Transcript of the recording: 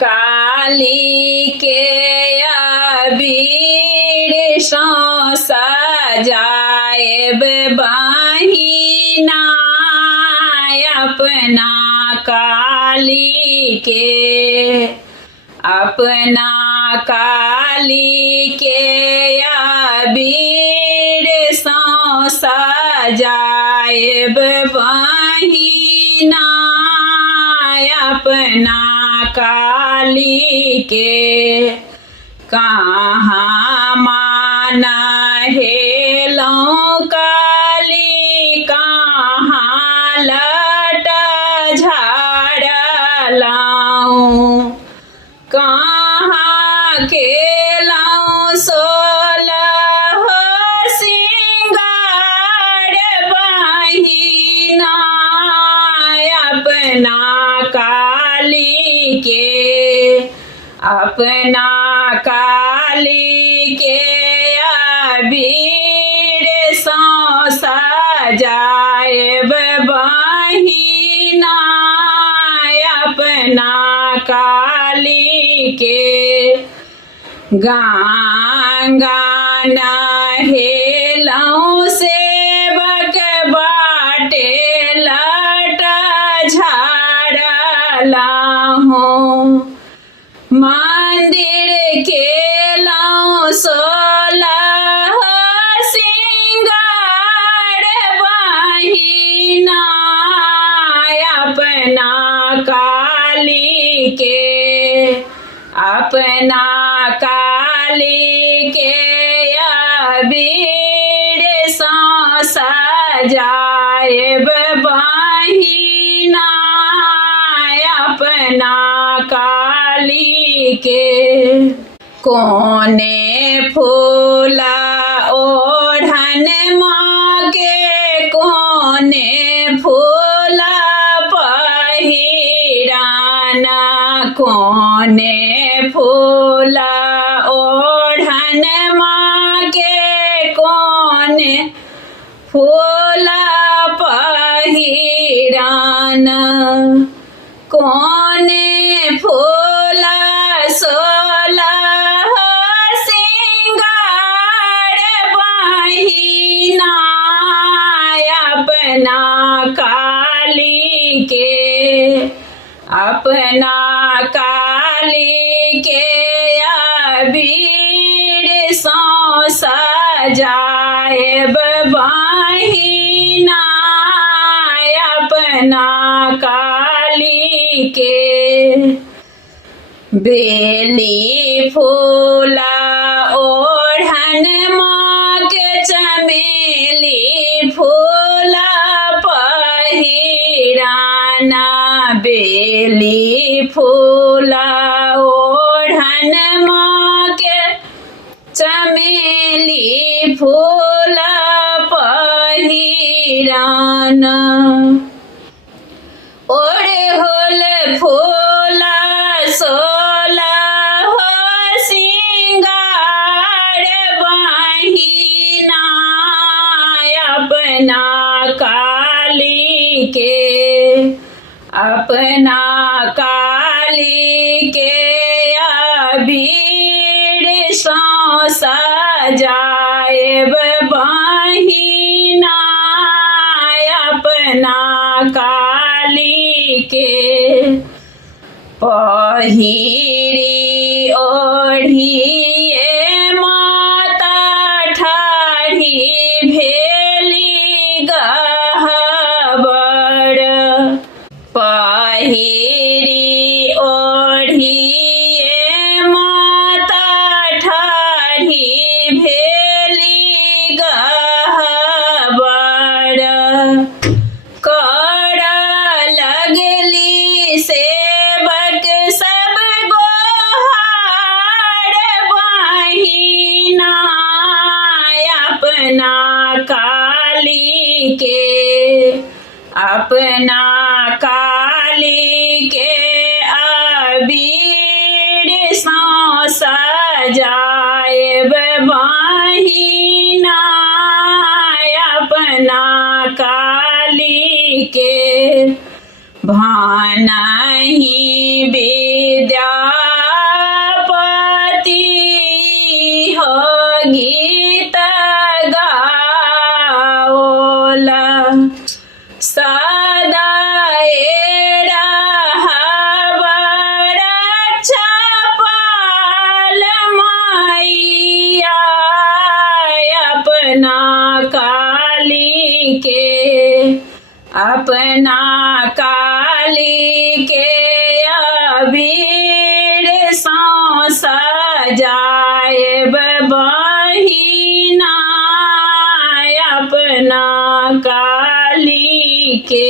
काली के अबीर सो सजाएब बहिना अपना काली के, अपना काली के अबीर सो सजाएब बहिना अपना काली के। कहाँ माना हेलों काली, कहाँ लट झाड़लाऊं, कहाँ खेलाऊं सोलह सिंगार बहिना अपना काली के, अपना काली के अबीर सो सजाएब बहिना अपना काली के। गंगा नहेलौं सेवक बाटे लट झाड़लाहूं, मंदिर के लाऊं सोलह सिंगार बहिना अपना काली के, अपना काली के अबीर सो सजाएब बहिना अपना काली के। कोने फूला ओढ़न माँ के, कोने फूला पहिराना, कोने फूला ओढ़न माँ के, कोने फूला पहिराना, कोने फूला सोलह सिंगार बहिना अपना काली के, अपना काली के अबीर सो सजाएब बहिना अपना काली के। बेली फूला ओढ़न माँ के, चमेली फूला पहिराना, बेली फूला ओढ़न माँ के, चमेली फूला पहिराना, ओढ़हुल फूला सोलह सिंगार बहिना अपना काली के, अपना काली के अबीर सो सजाएब बहिना अपना काली के। पहिरी ओढ़िए माता ठाढ़ी भेली गहबड़, पहिरी ओढ़िए माता ठाढ़ी भेली गहबड़, कर लगली सेवक सब गोहार बहिना अपना काली के, अपना काली के अबीर सो सजाएब बहिना अपना काली के। भानहि बे विद्यापति हो गीत गाओला सदा एड़ा हवर छपाल मैया अपना काली के अबीर सौ सजाएब बहिना अपना काली के।